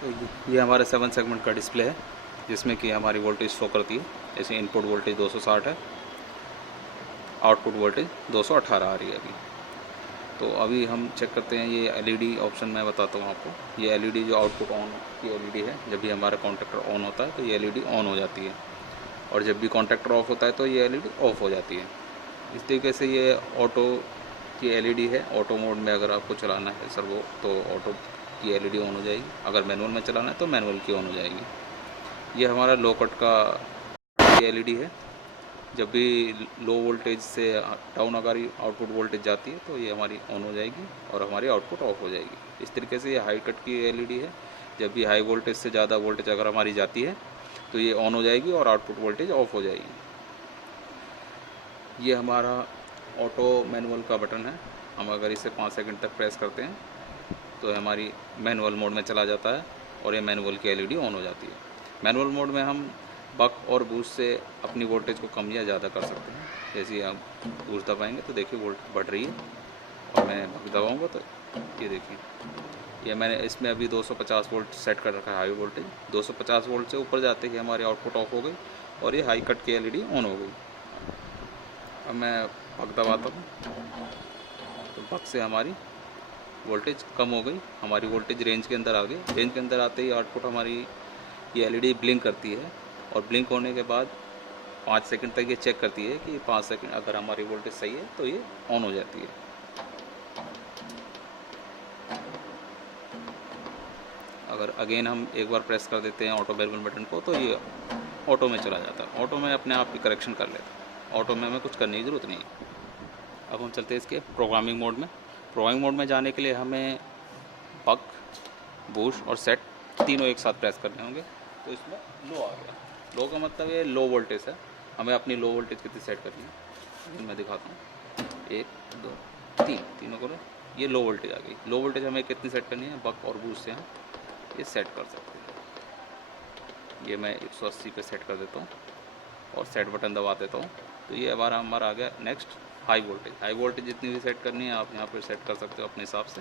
ये हमारा 7 सेगमेंट का डिस्प्ले है जिसमें कि हमारी वोल्टेज शो करती है। जैसे इनपुट वोल्टेज 260 है, आउटपुट वोल्टेज 218 आ रही है अभी। तो अभी हम चेक करते हैं ये एलईडी ऑप्शन मैं बताता हूँ आपको। ये एलईडी जो आउटपुट ऑन की एलईडी है, जब भी हमारा कॉन्टैक्टर ऑन होता है तो ये एलईडी ऑन हो जाती है, और जब भी कॉन्टैक्टर ऑफ होता है तो ये एलईडी ऑफ हो जाती है। इस तरीके से ये ऑटो की एलईडी है। ऑटो मोड में अगर आपको चलाना है सर्वो तो ऑटो की एलईडी ऑन हो जाएगी, अगर मैनुअल में चलाना है तो मैनुअल की ऑन हो जाएगी। ये हमारा लो कट का एलईडी है। जब भी लो वोल्टेज से डाउन अगर आउटपुट वोल्टेज जाती है तो ये हमारी ऑन हो जाएगी और हमारी आउटपुट ऑफ हो जाएगी। इस तरीके से ये हाई कट की एलईडी है। जब भी हाई वोल्टेज से ज़्यादा वोल्टेज अगर हमारी जाती है तो ये ऑन हो जाएगी और आउटपुट वोल्टेज ऑफ हो जाएगी। ये हमारा ऑटो मैनुअल का बटन है। हम अगर इसे 5 सेकंड तक प्रेस करते हैं तो हमारी मैनुअल मोड में चला जाता है और ये मैनुअल की एलईडी ऑन हो जाती है। मैनुअल मोड में हम बक और बूस्ट से अपनी वोल्टेज को कम या ज़्यादा कर सकते हैं। जैसे ही हम बूस्ट दबाएंगे तो देखिए वोल्टेज बढ़ रही है, और मैं बक दबाऊंगा तो ये देखिए, ये मैंने इसमें अभी 250 वोल्ट सेट कर रखा है हाई वोल्टेज। 250 वोल्ट से ऊपर जाते ही हमारी आउटपुट ऑफ हो गई और ये हाई कट की एलईडी ऑन हो गई। अब मैं बक दबाता हूँ तो बक से हमारी वोल्टेज कम हो गई, हमारी वोल्टेज रेंज के अंदर आ गई। रेंज के अंदर आते ही आउटपुट हमारी ये एलईडी ब्लिंक करती है, और ब्लिंक होने के बाद 5 सेकंड तक ये चेक करती है कि 5 सेकंड अगर हमारी वोल्टेज सही है तो ये ऑन हो जाती है। अगर अगेन हम एक बार प्रेस कर देते हैं ऑटो मैनुअल बटन को तो ये ऑटो में चला जाता है। ऑटो में अपने आप की करेक्शन कर लेता है, ऑटो में हमें कुछ करने की ज़रूरत नहीं है। अब हम चलते हैं इसके प्रोग्रामिंग मोड में। प्रोग्रामिंग मोड में जाने के लिए हमें बक, बूस्ट और सेट तीनों एक साथ प्रेस करने होंगे। तो इसमें लो आ गया। लो का मतलब ये लो वोल्टेज है, हमें अपनी लो वोल्टेज कितनी सेट करनी है मैं दिखाता हूँ। 1 2 3 तीनों को ये लो वोल्टेज आ गई। लो वोल्टेज हमें कितनी सेट करनी है, बक और बूस्ट से हम ये सेट कर सकते हैं। ये मैं 180 पे सेट कर देता हूँ और सेट बटन दबा देता हूँ तो ये हमारा आ गया next high voltage. High voltage जितनी भी सेट करनी है आप यहाँ पर सेट कर सकते हो अपने हिसाब से।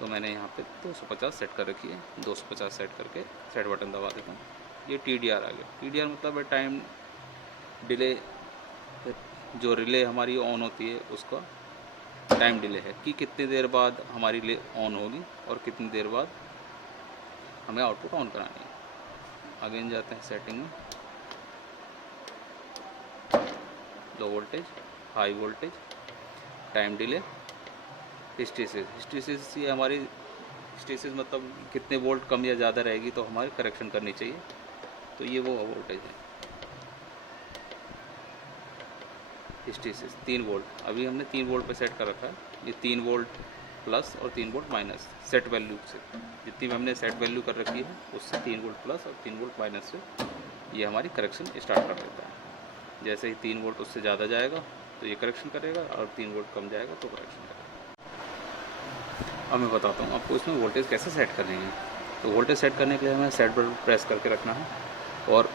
तो मैंने यहाँ पे 250 सेट कर रखी है। 250 सेट करके सेट बटन दबा देता हूँ। ये TDR आ गया। TDR मतलब है टाइम डिले। जो रिले हमारी ऑन होती है उसका टाइम डिले है कि कितनी देर बाद हमारी रिले ऑन होगी और कितनी देर बाद हमें आउटपुट ऑन करानी है। अगेन जाते हैं सेटिंग में, low voltage, high voltage, time delay, hysteresis. Hysteresis ये हमारी हिस्टेसिस मतलब कितने वोल्ट कम या ज़्यादा रहेगी तो हमारी करेक्शन करनी चाहिए। तो ये वो वोल्टेज है हिस्टेसिस 3 वोल्ट। अभी हमने 3 वोल्ट पे सेट कर रखा है। ये 3 वोल्ट प्लस और 3 वोल्ट माइनस सेट वैल्यू से, जितनी भी हमने सेट वैल्यू कर रखी है उससे 3 वोल्ट प्लस और 3 वोल्ट माइनस से ये हमारी करेक्शन स्टार्ट कर देता है। जैसे ही 3 वोल्ट उससे ज़्यादा जाएगा तो ये करेक्शन करेगा, और 3 वोल्ट कम जाएगा तो करेक्शन करेगा। अब मैं बताता हूँ आपको इसमें वोल्टेज कैसे सेट करनी है। तो वोल्टेज सेट करने के लिए हमें सेट बटन प्रेस करके रखना है, और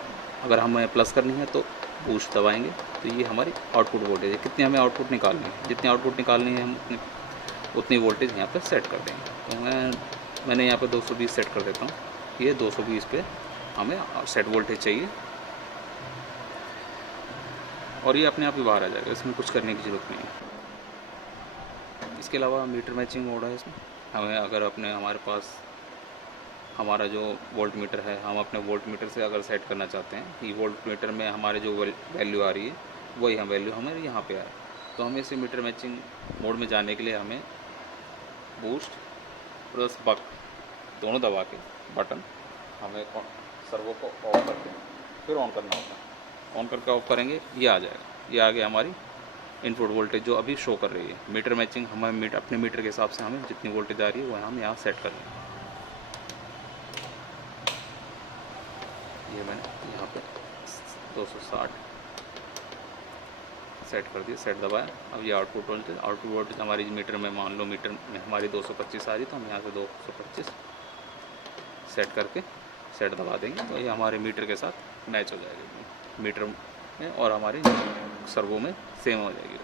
अगर हमें प्लस करनी है तो बूस्ट दबाएंगे तो ये हमारी आउटपुट वोल्टेज है। कितनी हमें आउटपुट निकालनी है, जितनी आउटपुट निकालनी है हम उतनी वोल्टेज यहाँ पर सेट कर देंगे। तो मैंने यहाँ पर 220 सेट कर देता हूँ। ये 220 पे हमें सेट वोल्टेज चाहिए, और ये अपने आप ही बाहर आ जाएगा, इसमें कुछ करने की ज़रूरत नहीं है। इसके अलावा मीटर मैचिंग मोड है इसमें। हमें अगर हमारे पास हमारा जो वोल्ट मीटर है, हम अपने वोल्ट मीटर से अगर सेट करना चाहते हैं कि वोल्ट मीटर में हमारे जो वैल्यू आ रही है वही हम वैल्यू हमें यहाँ पे आए, तो हमें इसे मीटर मैचिंग मोड में जाने के लिए हमें बूस्ट प्लस बक दोनों दबा के बटन हमें सर्वो को ऑफ करके फिर ऑन करना होगा। ऑन करके ऑफ करेंगे ये आ जाएगा। ये आ गया हमारी इनपुट वोल्टेज जो अभी शो कर रही है। मीटर मैचिंग हमें अपने मीटर के हिसाब से हमें जितनी वोल्टेज आ रही है वो हम यहाँ सेट कर लेंगे। ये मैंने यहाँ पे 260 सेट कर दिया, सेट दबाया। अब ये आउटपुट वोल्टेज हमारी मीटर में, मान लो मीटर में हमारी 225 आ रही तो हम यहाँ से 225 सेट करके सेट दबा देंगे तो ये हमारे मीटर के साथ मैच हो जाएगी मीटर में, और हमारे सर्वो में सेम हो जाएगी।